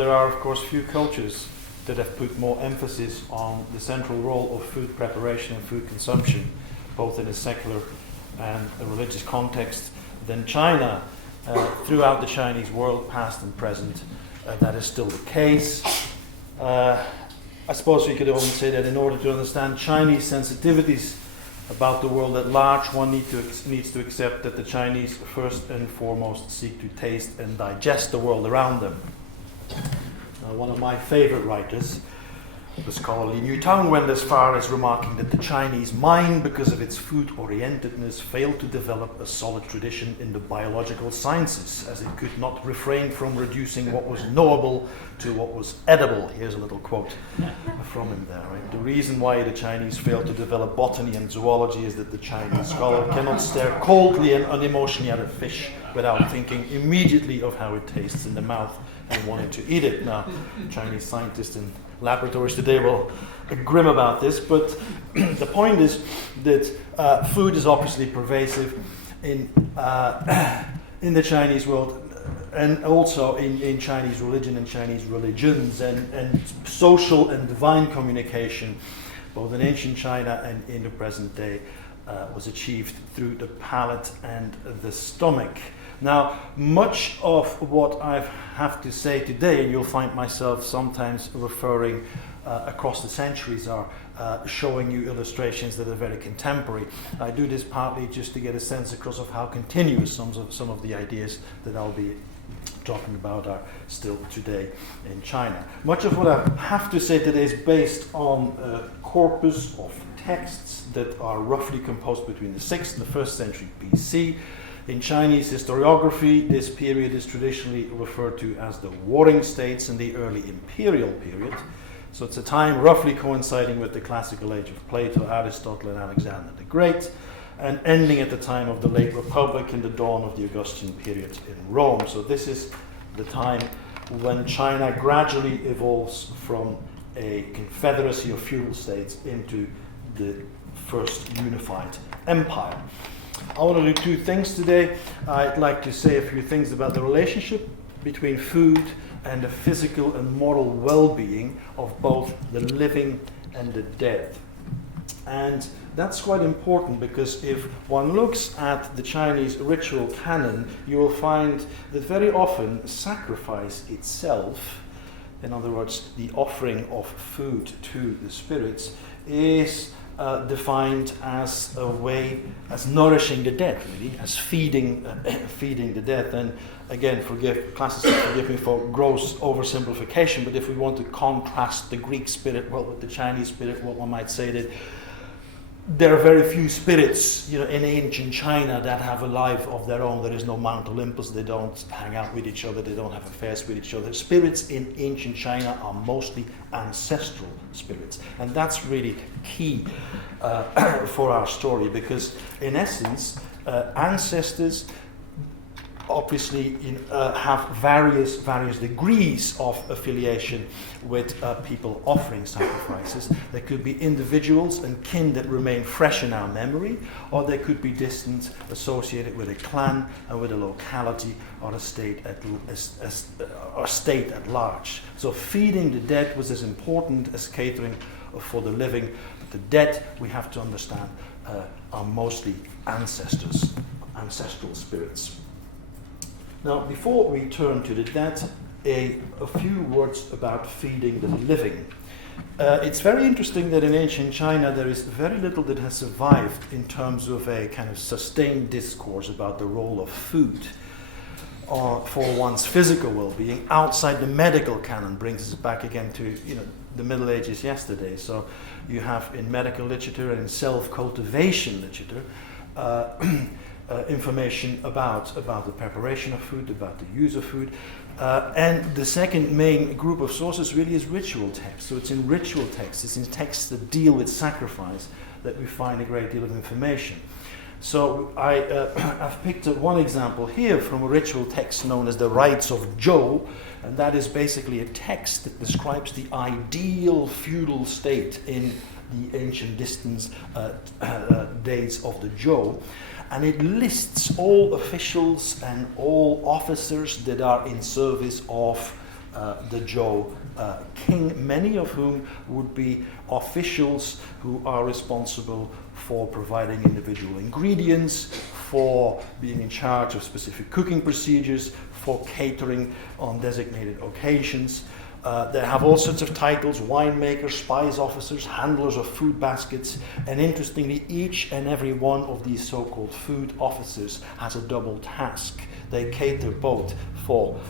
there are, of course, few cultures that have put more emphasis on the central role of food preparation and food consumption, both in a secular and a religious context, than China. Throughout the Chinese world, past and present, that is still the case. I suppose we could even say that in order to understand Chinese sensitivities about the world at large, one needs to accept that the Chinese first and foremost seek to taste and digest the world around them. One of my favorite writers, the scholarly New Tang, went as far as remarking that the Chinese mind, because of its food-orientedness, failed to develop a solid tradition in the biological sciences, as it could not refrain from reducing what was knowable to what was edible. Here's a little quote from him there. Right? The reason why the Chinese failed to develop botany and zoology is that the Chinese scholar cannot stare coldly and unemotionally at a fish without thinking immediately of how it tastes in the mouth and wanting to eat it. Now, Chinese scientists in laboratories today will grim about this, but the point is that food is obviously pervasive in the Chinese world, and also in Chinese religion and Chinese religions, and social and divine communication, both in ancient China and in the present day, was achieved through the palate and the stomach. Now, much of what I have to say today, and you'll find myself sometimes referring across the centuries, are showing you illustrations that are very contemporary. I do this partly just to get a sense across of how continuous some of the ideas that I'll be talking about are still today in China. Much of what I have to say today is based on a corpus of texts that are roughly composed between the 6th and the 1st century BC. In Chinese historiography, this period is traditionally referred to as the Warring States and the early Imperial period. So it's a time roughly coinciding with the classical age of Plato, Aristotle, and Alexander the Great, and ending at the time of the late Republic and the dawn of the Augustan period in Rome. So this is the time when China gradually evolves from a confederacy of feudal states into the first unified empire. I want to do two things today. I'd like to say a few things about the relationship between food and the physical and moral well-being of both the living and the dead. And that's quite important, because if one looks at the Chinese ritual canon, you will find that very often sacrifice itself, in other words, the offering of food to the spirits, is defined as a way, as nourishing the dead, really, as feeding the dead. And again, classicists forgive me for gross oversimplification, but if we want to contrast the Greek spirit with the Chinese spirit, what one might say that there are very few spirits, in ancient China that have a life of their own. There is no Mount Olympus. They don't hang out with each other. They don't have affairs with each other. Spirits in ancient China are mostly ancestral spirits, and that's really key for our story, because in essence, ancestors obviously have various degrees of affiliation with people offering sacrifices. There could be individuals and kin that remain fresh in our memory, or they could be distant, associated with a clan and with a locality or a state at large. So feeding the dead was as important as catering for the living. The dead, we have to understand, are mostly ancestral spirits. Now, before we turn to the dead, a few words about feeding the living. It's very interesting that in ancient China there is very little that has survived in terms of a kind of sustained discourse about the role of food for one's physical well-being outside the medical canon. Brings us back again to the Middle Ages yesterday. So you have in medical literature and in self-cultivation literature information about the preparation of food, about the use of food. And the second main group of sources really is ritual texts. So it's in ritual texts, it's in texts that deal with sacrifice that we find a great deal of information. So I've picked up one example here from a ritual text known as the Rites of Zhou, and that is basically a text that describes the ideal feudal state in the ancient distant days of the Zhou. And it lists all officials and all officers that are in service of the Zhou king, many of whom would be officials who are responsible for providing individual ingredients, for being in charge of specific cooking procedures, for catering on designated occasions. They have all sorts of titles: winemakers, spice officers, handlers of food baskets, and interestingly, each and every one of these so-called food officers has a double task. They cater both for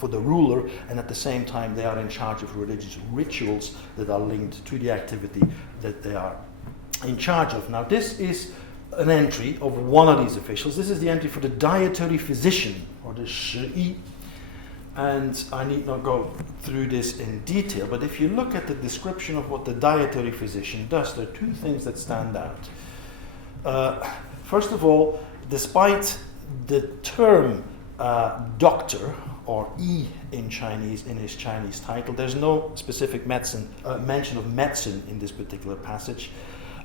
the ruler, and at the same time they are in charge of religious rituals that are linked to the activity that they are in charge of. Now, this is an entry of one of these officials. This is the entry for the dietary physician, or the Shi. And I need not go through this in detail, but if you look at the description of what the dietary physician does, there are two things that stand out. First of all, despite the term doctor, or "yi" in Chinese, in his Chinese title, there's no specific mention of medicine in this particular passage.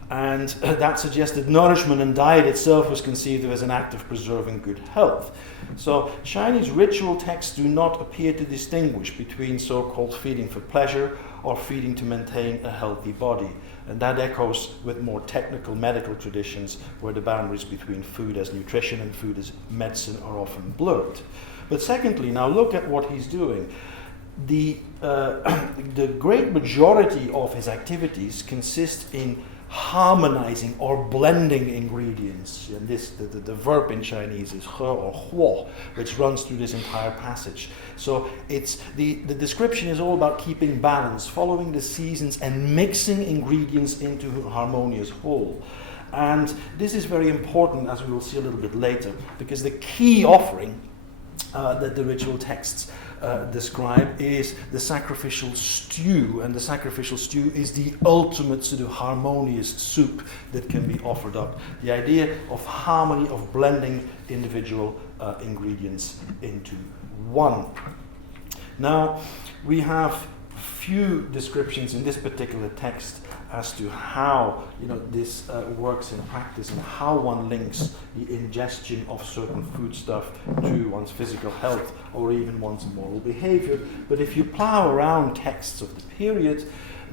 And that suggests that nourishment and diet itself was conceived of as an act of preserving good health. So Chinese ritual texts do not appear to distinguish between so-called feeding for pleasure or feeding to maintain a healthy body. And that echoes with more technical medical traditions, where the boundaries between food as nutrition and food as medicine are often blurred. But secondly, now look at what he's doing. The great majority of his activities consist in harmonizing or blending ingredients. And this, the verb in Chinese is he or huo, which runs through this entire passage. So it's the description is all about keeping balance, following the seasons, and mixing ingredients into a harmonious whole. And this is very important, as we will see a little bit later, because the key offering that the ritual texts describe is the sacrificial stew, and the sacrificial stew is the ultimate sort of harmonious soup that can be offered up. The idea of harmony, of blending individual ingredients into one. Now, we have few descriptions in this particular text as to how this works in practice, and how one links the ingestion of certain foodstuff to one's physical health or even one's moral behavior. But if you plow around texts of the period,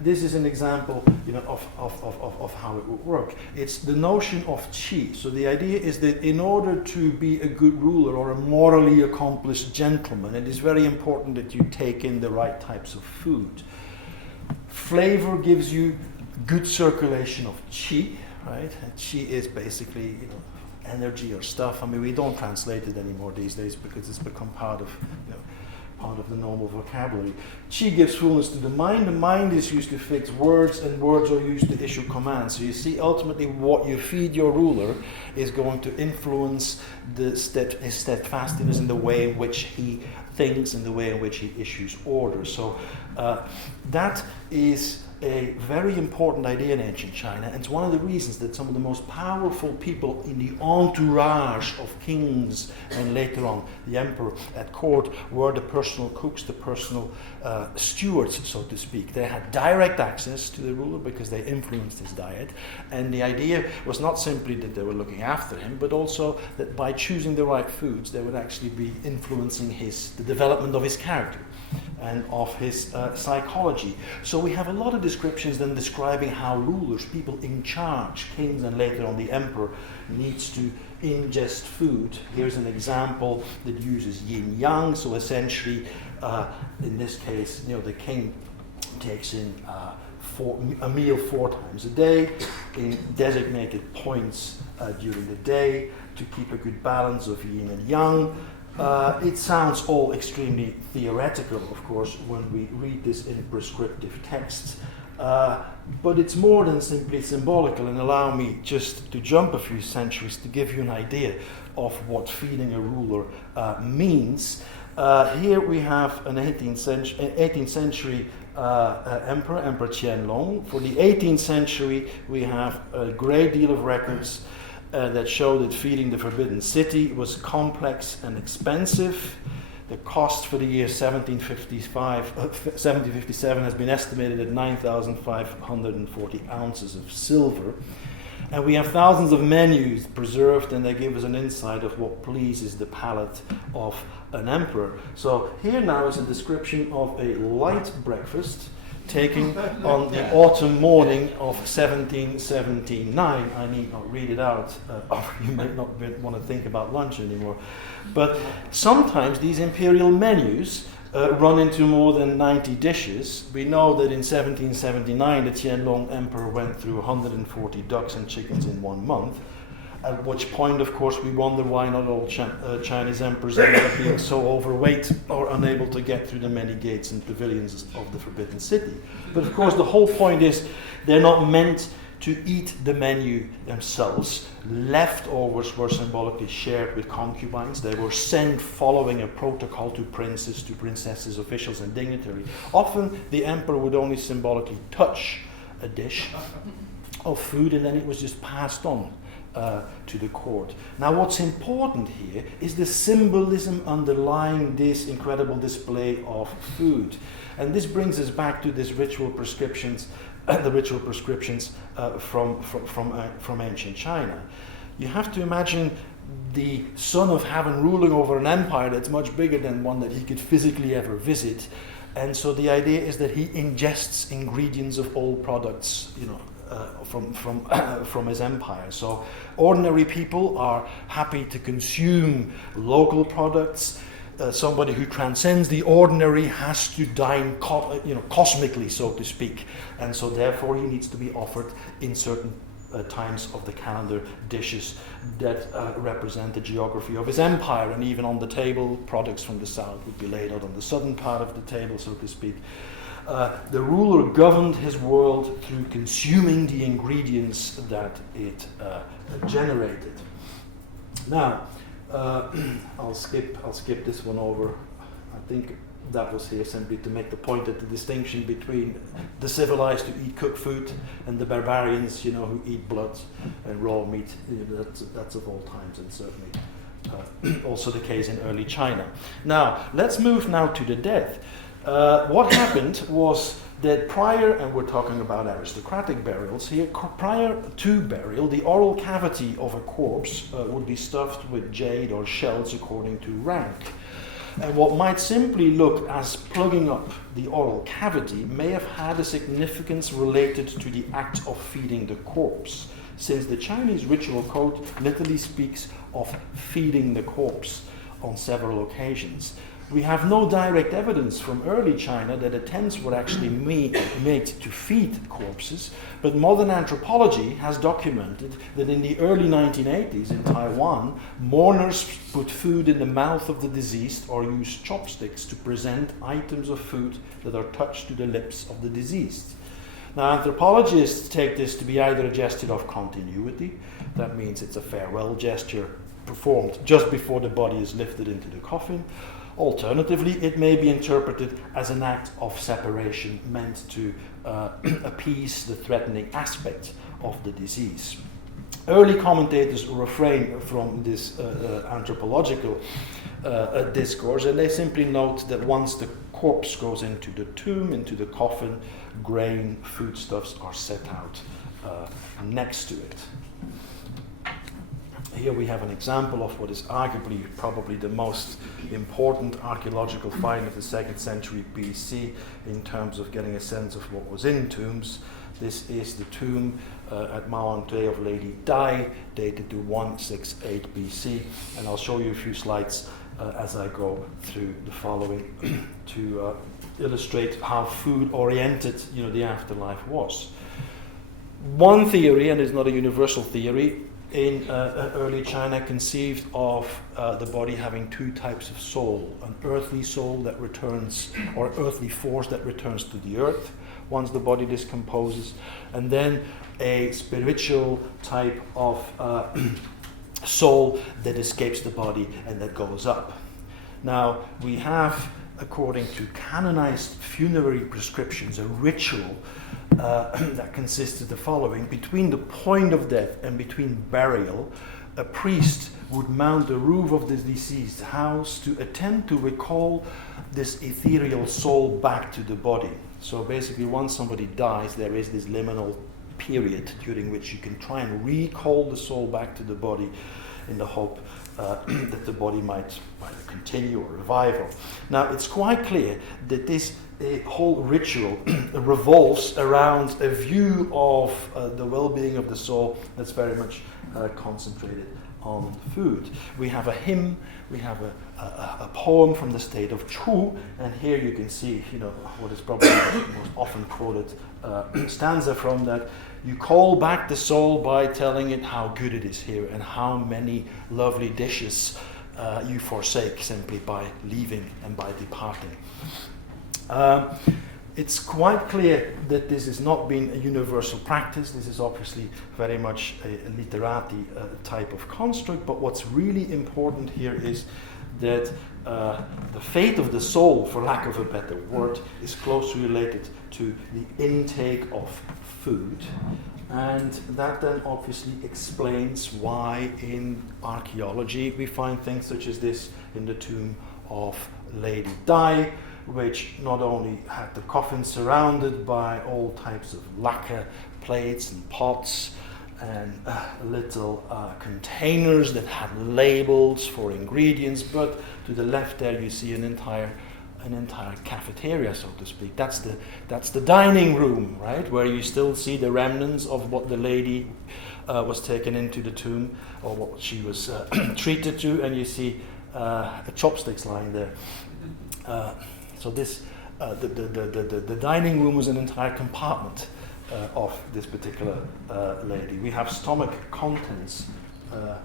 this is an example of how it would work. It's the notion of qi. So the idea is that in order to be a good ruler or a morally accomplished gentleman, it is very important that you take in the right types of food. Flavor gives you good circulation of qi, right? And qi is basically, energy or stuff. I mean, we don't translate it anymore these days because it's become part of the normal vocabulary. Qi gives fullness to the mind. The mind is used to fix words, and words are used to issue commands. So you see, ultimately, what you feed your ruler is going to influence his steadfastness in the way in which he thinks and the way in which he issues orders. So that is a very important idea in ancient China, and it's one of the reasons that some of the most powerful people in the entourage of kings and later on the emperor at court were the personal cooks, the personal stewards, so to speak. They had direct access to the ruler because they influenced his diet, and the idea was not simply that they were looking after him, but also that by choosing the right foods they would actually be influencing the development of his character and of his psychology. So we have a lot of descriptions then describing how rulers, people in charge, kings and later on the emperor, needs to ingest food. Here's an example that uses yin-yang. So essentially, in this case, the king takes in a meal 4 times a day in designated points during the day to keep a good balance of yin and yang. It sounds all extremely theoretical, of course, when we read this in prescriptive texts, but it's more than simply symbolical, and allow me just to jump a few centuries to give you an idea of what feeding a ruler means. Here we have an 18th century emperor, Emperor Qianlong. For the 18th century, we have a great deal of records that show that feeding the Forbidden City was complex and expensive. The cost for the year 1757 has been estimated at 9,540 ounces of silver. And we have thousands of menus preserved, and they give us an insight of what pleases the palate of an emperor. So here now is a description of a light breakfast taken on the autumn morning of 1779. I need not read it out, or you might not want to think about lunch anymore. But sometimes these imperial menus run into more than 90 dishes. We know that in 1779 the Qianlong emperor went through 140 ducks and chickens in 1 month, at which point, of course, we wonder why not all Chinese emperors ended up being so overweight or unable to get through the many gates and pavilions of the Forbidden City. But of course, the whole point is they're not meant to eat the menu themselves. Leftovers were symbolically shared with concubines. They were sent following a protocol to princes, to princesses, officials, and dignitaries. Often the emperor would only symbolically touch a dish of food, and then it was just passed on to the court. Now, what's important here is the symbolism underlying this incredible display of food, and this brings us back to this ritual prescriptions, the ritual prescriptions from ancient China. You have to imagine the son of heaven ruling over an empire that's much bigger than one that he could physically ever visit, and so the idea is that he ingests ingredients of all products, from his empire. So ordinary people are happy to consume local products. Somebody who transcends the ordinary has to dine cosmically, so to speak, and so therefore he needs to be offered in certain times of the calendar dishes that represent the geography of his empire. And even on the table, products from the south would be laid out on the southern part of the table, so to speak. The ruler governed his world through consuming the ingredients that it generated. Now, I'll skip this one over. I think that was here simply to make the point that the distinction between the civilized who eat cooked food and the barbarians, who eat blood and raw meat, that's of all times, and certainly also the case in early China. Now, let's move now to the death. What happened was that prior, and we're talking about aristocratic burials here, prior to burial, the oral cavity of a corpse would be stuffed with jade or shells according to rank. And what might simply look as plugging up the oral cavity may have had a significance related to the act of feeding the corpse, since the Chinese ritual code literally speaks of feeding the corpse on several occasions. We have no direct evidence from early China that attempts were actually made to feed corpses, but modern anthropology has documented that in the early 1980s in Taiwan, mourners put food in the mouth of the deceased or used chopsticks to present items of food that are touched to the lips of the deceased. Now, anthropologists take this to be either a gesture of continuity, that means it's a farewell gesture performed just before the body is lifted into the coffin. Alternatively, it may be interpreted as an act of separation meant to appease the threatening aspect of the disease. Early commentators refrain from this anthropological discourse, and they simply note that once the corpse goes into the tomb, into the coffin, grain, foodstuffs are set out next to it. Here we have an example of what is arguably probably the most important archaeological find of the 2nd century BC in terms of getting a sense of what was in tombs. This is the tomb at Mawangte of Lady Dai, dated to 168 BC, and I'll show you a few slides as I go through the following to illustrate how food-oriented the afterlife was. One theory, and it's not a universal theory, in early China conceived of the body having two types of soul: an earthly soul that returns, or earthly force that returns to the earth once the body decomposes, and then a spiritual type of soul that escapes the body and that goes up. Now, we have, according to canonized funerary prescriptions, a ritual that consists of the following. Between the point of death and between burial, a priest would mount the roof of the deceased's house to attempt to recall this ethereal soul back to the body. So basically, once somebody dies, there is this liminal period during which you can try and recall the soul back to the body in the hope that the body might either continue or revive. Now, it's quite clear that this whole ritual revolves around a view of the well-being of the soul that's very much concentrated on food. We have a hymn, we have a poem from the state of Chu, and here you can see, what is probably the most often quoted stanza from that. You call back the soul by telling it how good it is here and how many lovely dishes you forsake simply by leaving and by departing. It's quite clear that this has not been a universal practice. This is obviously very much a literati type of construct, but what's really important here is that the fate of the soul, for lack of a better word, is closely related to the intake of food, and that then obviously explains why in archaeology we find things such as this in the tomb of Lady Di, which not only had the coffin surrounded by all types of lacquer plates and pots and little containers that had labels for ingredients, but to the left there you see an entire cafeteria, so to speak. That's the dining room, right, where you still see the remnants of what the lady was taken into the tomb, or what she was treated to, and you see chopsticks lying there. So this the dining room was an entire compartment of this particular lady. We have stomach contents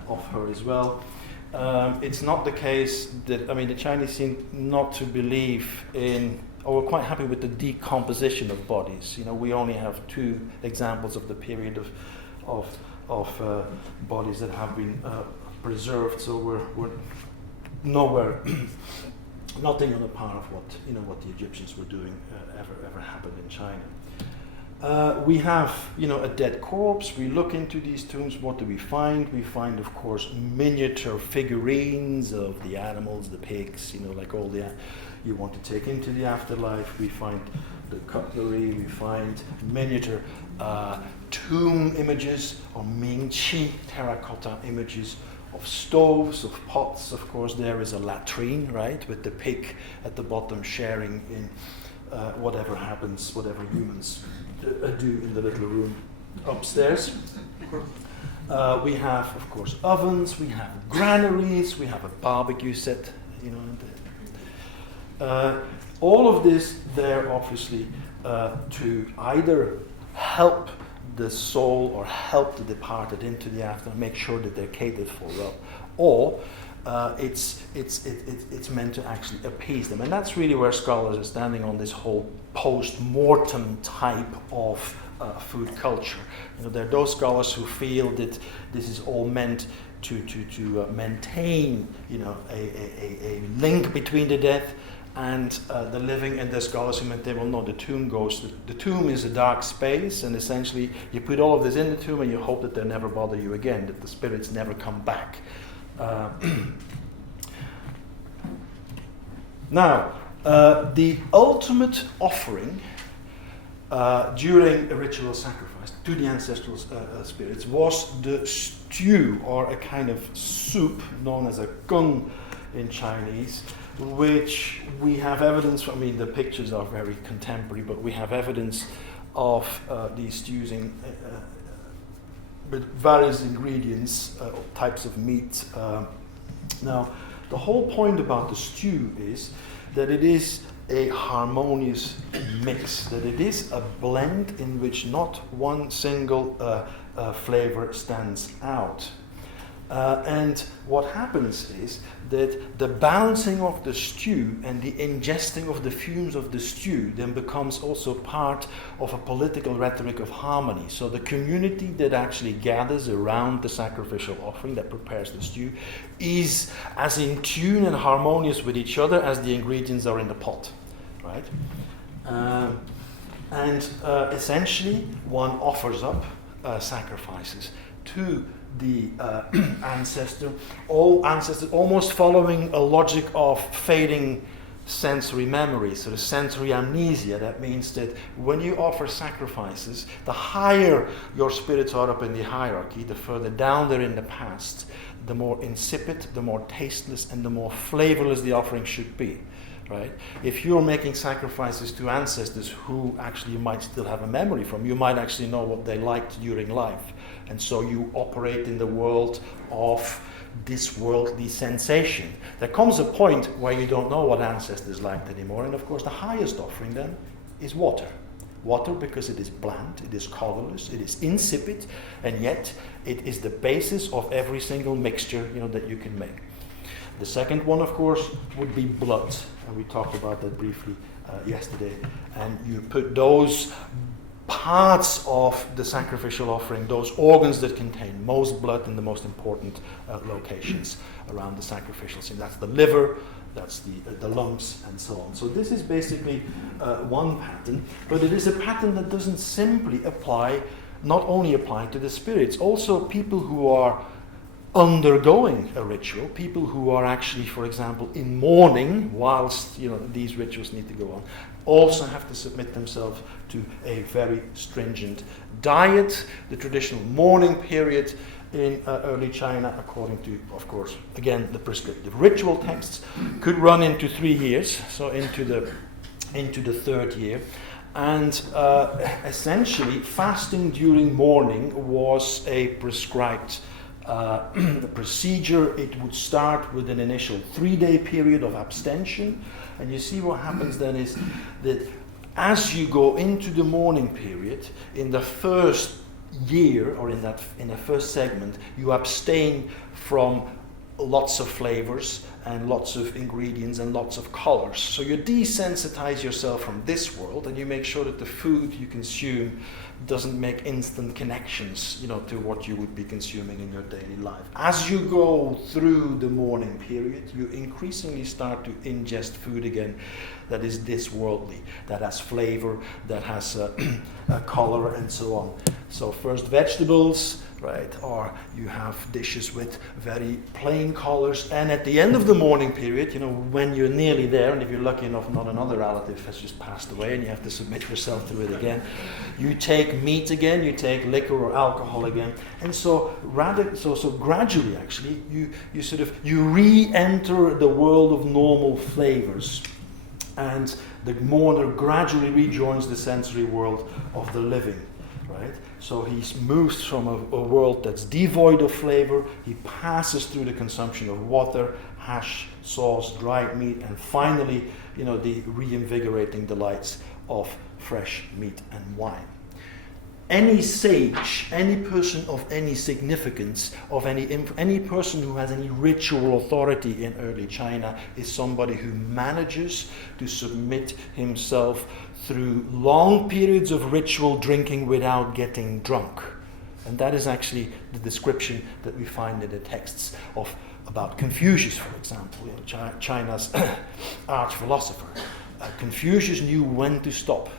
of her as well. It's not the case that, the Chinese seem not to believe in, or we're quite happy with the decomposition of bodies. We only have 2 examples of the period of bodies that have been preserved, so we're nowhere, nothing on the par of what the Egyptians were doing ever happened in China. We have, a dead corpse. We look into these tombs. What do we find? We find, of course, miniature figurines of the animals, the pigs, like all the you want to take into the afterlife. We find the cutlery. We find miniature tomb images, or Ming-Chi terracotta images of stoves, of pots. Of course, there is a latrine, right, with the pig at the bottom sharing in whatever happens, whatever humans do in the little room upstairs. We have, of course, ovens, we have granaries, we have a barbecue set, all of this there obviously to either help the soul or help the departed into the afterlife, make sure that they're catered for well, or it's meant to actually appease them. And that's really where scholars are standing on this whole post-mortem type of food culture. There are those scholars who feel that this is all meant to maintain, a link between the dead and the living, and the scholars who maintain, well, no, the tomb is a dark space, and essentially you put all of this in the tomb and you hope that they'll never bother you again, that the spirits never come back. Now, the ultimate offering during a ritual sacrifice to the ancestral spirits was the stew, or a kind of soup known as a gung in Chinese, which we have evidence from. The pictures are very contemporary, but we have evidence of these stews with various ingredients, types of meat. Now, the whole point about the stew is that it is a harmonious mix, that it is a blend in which not one single flavor stands out. And what happens is that the balancing of the stew and the ingesting of the fumes of the stew then becomes also part of a political rhetoric of harmony. So the community that actually gathers around the sacrificial offering that prepares the stew is as in tune and harmonious with each other as the ingredients are in the pot, right? Essentially, one offers up sacrifices to the ancestor, all ancestors, almost following a logic of fading sensory memory, so the sensory amnesia. That means that when you offer sacrifices, the higher your spirits are up in the hierarchy, the further down they're in the past, the more insipid, the more tasteless, and the more flavorless the offering should be. Right? If you're making sacrifices to ancestors who actually you might still have a memory from, you might actually know what they liked during life. And so you operate in the world of this worldly sensation. There comes a point where you don't know what ancestors liked anymore, and of course the highest offering then is water. Water, because it is bland, it is colorless, it is insipid, and yet it is the basis of every single mixture, that you can make. The second one, of course, would be blood, and we talked about that briefly yesterday. And you put those parts of the sacrificial offering, those organs that contain most blood in the most important locations around the sacrificial scene. That's the liver, that's the lungs, and so on. So this is basically one pattern, but it is a pattern that doesn't simply apply, not only apply to the spirits, also people who are undergoing a ritual, people who are actually, for example, in mourning whilst these rituals need to go on, also have to submit themselves to a very stringent diet. The traditional mourning period in early China, according to, of course, again, the prescriptive ritual texts, could run into 3 years, so into the third year. And essentially, fasting during mourning was a prescribed procedure. It would start with an initial 3-day period of abstention, and you see what happens then is that as you go into the mourning period, in the first year or in the first segment, you abstain from lots of flavors and lots of ingredients and lots of colors. So you desensitize yourself from this world, and you make sure that the food you consume doesn't make instant connections, to what you would be consuming in your daily life. As you go through the mourning period, you increasingly start to ingest food again that is this worldly, that has flavor, that has a color, and so on. So first vegetables, right, or you have dishes with very plain colors, and at the end of the mourning period, when you're nearly there, and if you're lucky enough not another relative has just passed away and you have to submit yourself to it again, you take meat again, you take liquor or alcohol again, and so gradually actually you re-enter the world of normal flavors, and the mourner gradually rejoins the sensory world of the living, right? So he moves from a world that's devoid of flavor, he passes through the consumption of water, hash, sauce, dried meat, and finally, the reinvigorating delights of fresh meat and wine. Any sage, any person of any significance, of any person who has any ritual authority in early China is somebody who manages to submit himself through long periods of ritual drinking without getting drunk. And that is actually the description that we find in the texts about Confucius, for example, China's arch philosopher. Confucius knew when to stop.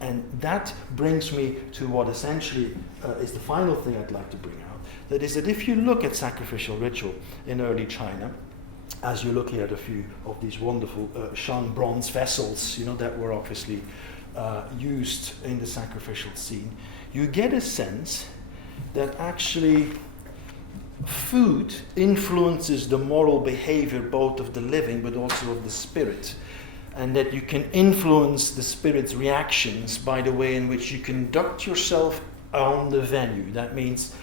And that brings me to what essentially is the final thing I'd like to bring out. That is that if you look at sacrificial ritual in early China, as you're looking at a few of these wonderful Shang bronze vessels, that were obviously used in the sacrificial scene, you get a sense that actually food influences the moral behavior both of the living but also of the spirit. And that you can influence the spirit's reactions by the way in which you conduct yourself on the venue. That means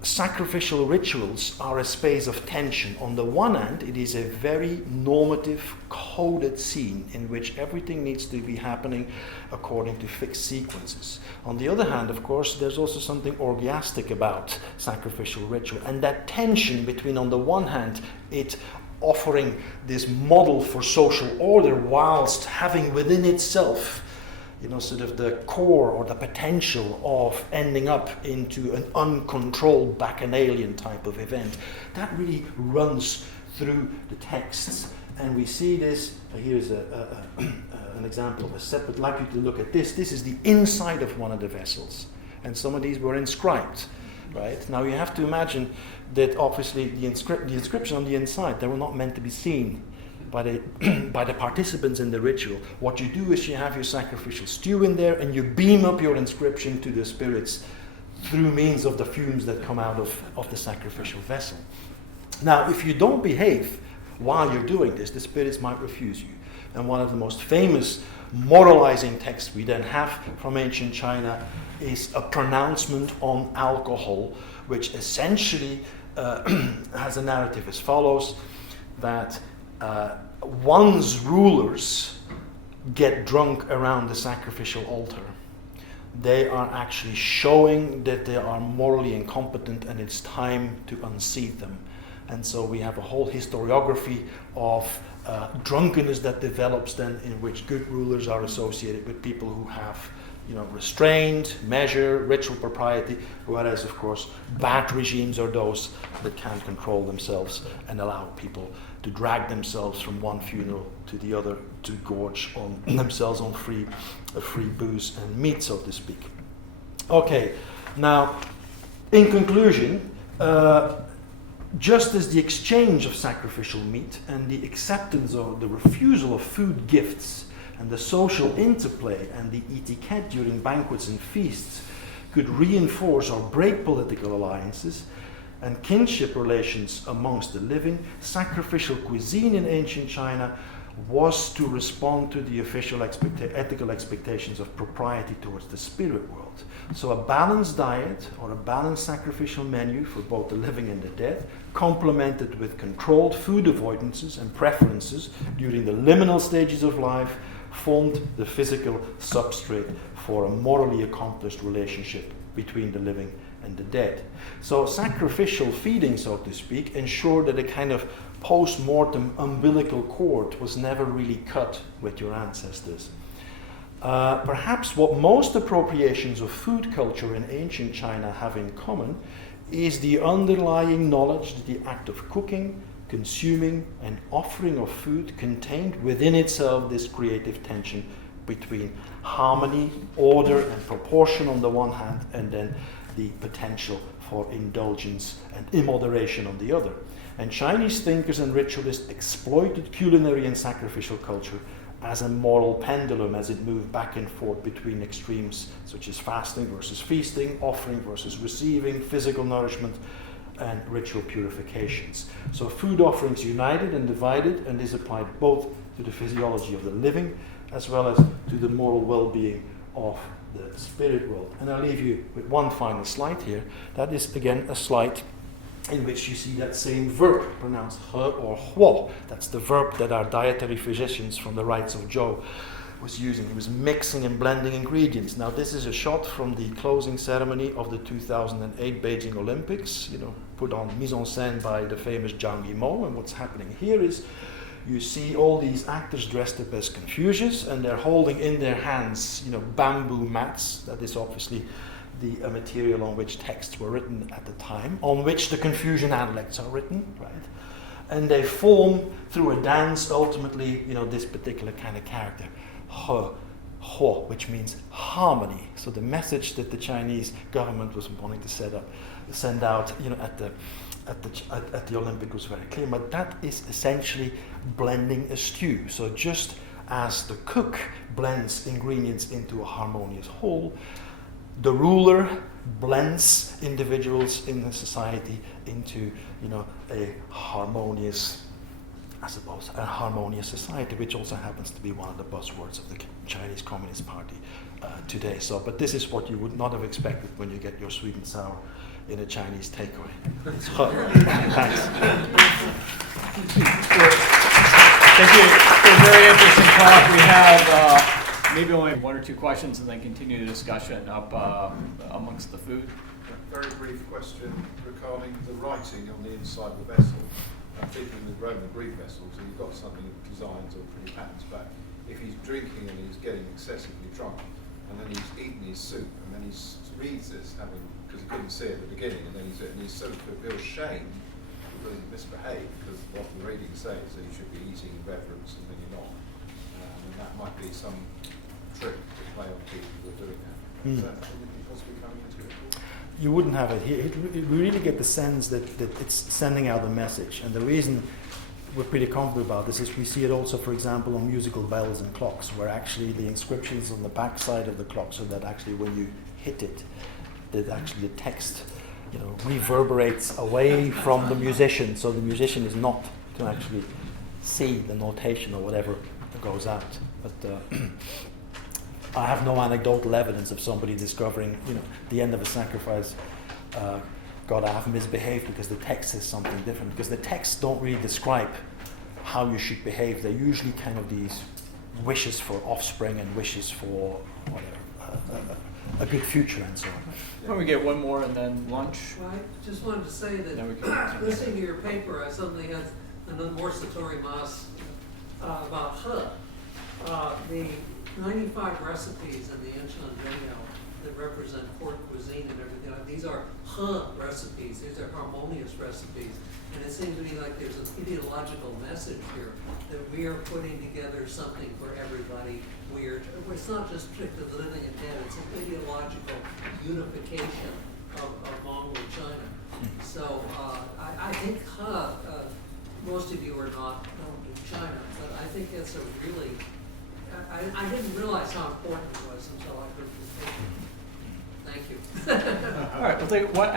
sacrificial rituals are a space of tension. On the one hand, it is a very normative, coded scene in which everything needs to be happening according to fixed sequences. On the other hand, of course, there's also something orgiastic about sacrificial ritual. And that tension between, on the one hand, it offering this model for social order whilst having within itself sort of the core or the potential of ending up into an uncontrolled bacchanalian type of event. That really runs through the texts. And we see this, here's an example of a set, but I'd like you to look at this. This is the inside of one of the vessels. And some of these were inscribed, right? Now you have to imagine that obviously the inscription on the inside, they were not meant to be seen by the by the participants in the ritual. What you do is you have your sacrificial stew in there, and you beam up your inscription to the spirits through means of the fumes that come out of the sacrificial vessel. Now, if you don't behave while you're doing this, the spirits might refuse you. And one of the most famous moralizing texts we then have from ancient China is a pronouncement on alcohol, which essentially has a narrative as follows, that one's rulers get drunk around the sacrificial altar. They are actually showing that they are morally incompetent, and it's time to unseat them. And so we have a whole historiography of drunkenness that develops then, in which good rulers are associated with people who have, restraint, measure, ritual propriety, whereas, of course, bad regimes are those that can't control themselves and allow people to drag themselves from one funeral to the other to gorge on themselves on free booze and meat, so to speak. Okay, now, in conclusion, just as the exchange of sacrificial meat and the acceptance or the refusal of food gifts and the social interplay and the etiquette during banquets and feasts could reinforce or break political alliances and kinship relations amongst the living, sacrificial cuisine in ancient China was to respond to the official ethical expectations of propriety towards the spirit world. So a balanced diet or a balanced sacrificial menu for both the living and the dead, complemented with controlled food avoidances and preferences during the liminal stages of life, formed the physical substrate for a morally accomplished relationship between the living and the dead. So sacrificial feeding, so to speak, ensured that a kind of post-mortem umbilical cord was never really cut with your ancestors. Perhaps what most appropriations of food culture in ancient China have in common is the underlying knowledge that the act of cooking, consuming, and offering of food contained within itself this creative tension between harmony, order, and proportion on the one hand, and then the potential for indulgence and immoderation on the other. And Chinese thinkers and ritualists exploited culinary and sacrificial culture as a moral pendulum as it moved back and forth between extremes such as fasting versus feasting, offering versus receiving, physical nourishment, and ritual purifications. So food offerings united and divided, and this applied both to the physiology of the living as well as to the moral well-being of the spirit world. And I'll leave you with one final slide here. That is, again, a slide in which you see that same verb pronounced he or huo. That's the verb that our dietary physicians from the Rites of Zhou was using. He was mixing and blending ingredients. Now, this is a shot from the closing ceremony of the 2008 Beijing Olympics, put on mise en scène by the famous Zhang Yimou. And what's happening here is you see all these actors dressed up as Confucius, and they're holding in their hands, bamboo mats. That is obviously the material on which texts were written at the time, on which the Confucian dialects are written, right? And they form through a dance, ultimately, this particular kind of character, he, huo, which means harmony. So the message that the Chinese government was wanting to send out, at the Olympic was very clear. But that is essentially blending a stew. So just as the cook blends ingredients into a harmonious whole, the ruler blends individuals in the society into, a harmonious society, which also happens to be one of the buzzwords of the Chinese Communist Party today. So, but this is what you would not have expected when you get your sweet and sour in a Chinese takeaway. It's hot. Thanks. Thank you for a very interesting talk. We have maybe only one or two questions and then continue the discussion up amongst the food. A very brief question regarding the writing on the inside of the vessel. I'm thinking with Roman Greek vessels, and you've got something designs or pretty patterns back. If he's drinking and he's getting excessively drunk, and then he's eating his soup, and then he reads this, because he couldn't see it at the beginning, and then he sort of feels shame because he misbehaved, because what the reading says is that you should be eating in reverence, and then you're not. And that might be some trick to play on people who are doing that. Is that something you possibly coming into it? You wouldn't have it here. We really get the sense that it's sending out a message. And the reason we're pretty confident about this is we see it also, for example, on musical bells and clocks, where actually the inscriptions on the back side of the clock, so that actually when you hit it, that actually the text, reverberates away from the musician, so the musician is not to actually see the notation or whatever that goes out. But I have no anecdotal evidence of somebody discovering, the end of a sacrifice, God, I have misbehaved because the text says something different. Because the texts don't really describe how you should behave. They're usually kind of these wishes for offspring and wishes for whatever, a good future and so on. When we get one more and then lunch. Well, I just wanted to say Then we that can- listening to your paper, I suddenly had another more Satori Mas about the 95 recipes in the Incheon video that represent port cuisine and everything. These are recipes. These are harmonious recipes. And it seems to me like there's an ideological message here that we are putting together something for everybody. It's not just strict to the living and dead. It's an ideological unification of Mongol China. So I think most of you are not known to China, but I think it's a really, I didn't realize how important it was until I heard this paper. Thank you. All right, we'll take one.